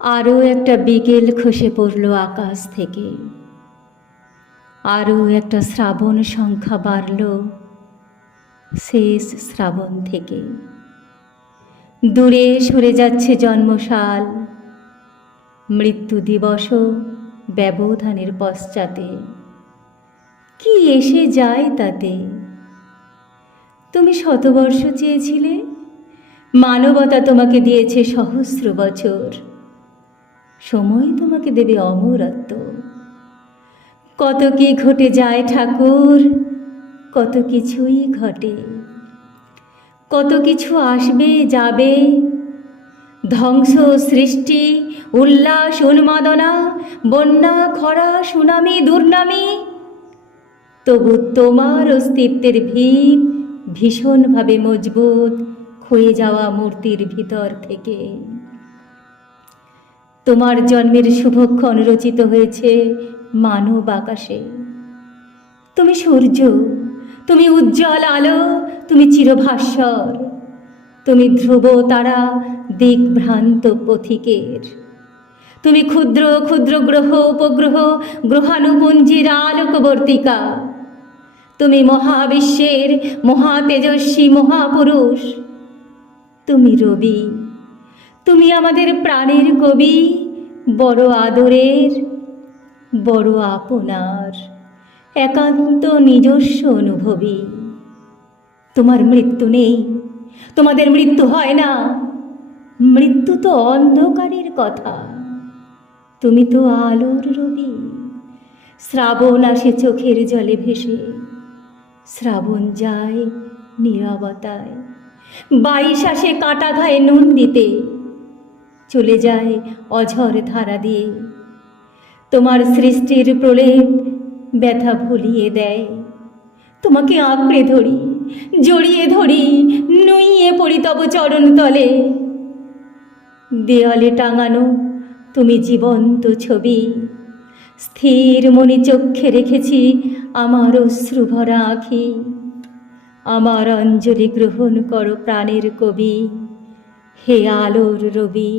আরও একটা বিকেল খসে পড়ল আকাশ থেকে। আরও একটা শ্রাবণ সংখ্যা বাড়ল শেষ শ্রাবণ থেকে। দূরে সরে যাচ্ছে জন্মশাল। মৃত্যু দিবসও ব্যবধানের পশ্চাতে। কি এসে যায় তাতে? তুমি শতবর্ষ চেয়েছিলে? মানবতা তোমাকে দিয়েছে সহস্র বছর। সময় তোমাকে দেবে অমরত্ব। কত কি ঘটে যায় ঠাকুর, কত কিছুই ঘটে। কত কিছু আসবে, যাবে। ধ্বংস, সৃষ্টি, উল্লাস, উন্মাদনা, বন্যা, খরা, সুনামি, দুর্নামি, তবু তোমার অস্তিত্বের ভিত ভীষণভাবে মজবুত ক্ষয়ে যাওয়া মূর্তির ভিতর থেকে। তোমার জন্মের শুভক্ষণ রচিত হয়েছে মানব আকাশে। তুমি সূর্য, তুমি উজ্জ্বল আলো, তুমি চিরভাস্বর। তুমি ধ্রুব তারা দিকভ্রান্ত পথিকের। তুমি ক্ষুদ্র ক্ষুদ্র গ্রহ, উপগ্রহ, গ্রহাণুপুঞ্জির আলোকবর্তিকা। তুমি মহাবিশ্বের মহাতেজস্বী মহাপুরুষ। তুমি রবি, তুমি আমাদের প্রাণের কবি। বড় আদরের, বড় আপনার, একান্ত নিজস্ব অনুভবী। তোমার মৃত্যু নেই, তোমাদের মৃত্যু হয় না। মৃত্যু তো অন্ধকারের কথা। তুমি তো আলোর রবি। শ্রাবণ আসে চোখের জলে ভেসে। শ্রাবণ যায় নীরবতায়। বাইশ আসে কাটা ঘায়ে নুন দিতে। চলে যায় অঝর ধারা দিয়ে। তোমার সৃষ্টির প্রলেপ ব্যথা ভুলিয়ে দেয়। তোমাকে আঁকড়ে ধরি, জড়িয়ে ধরি, নুইয়ে পড়ি তব চরণ তলে। দেয়ালে টাঙানো তুমি জীবন্ত ছবি। স্থির মনে চক্ষে রেখেছি আমার অশ্রুভরা আঁখি। আমার অঞ্জলি গ্রহণ করো প্রাণের কবি। হে আলোর রবি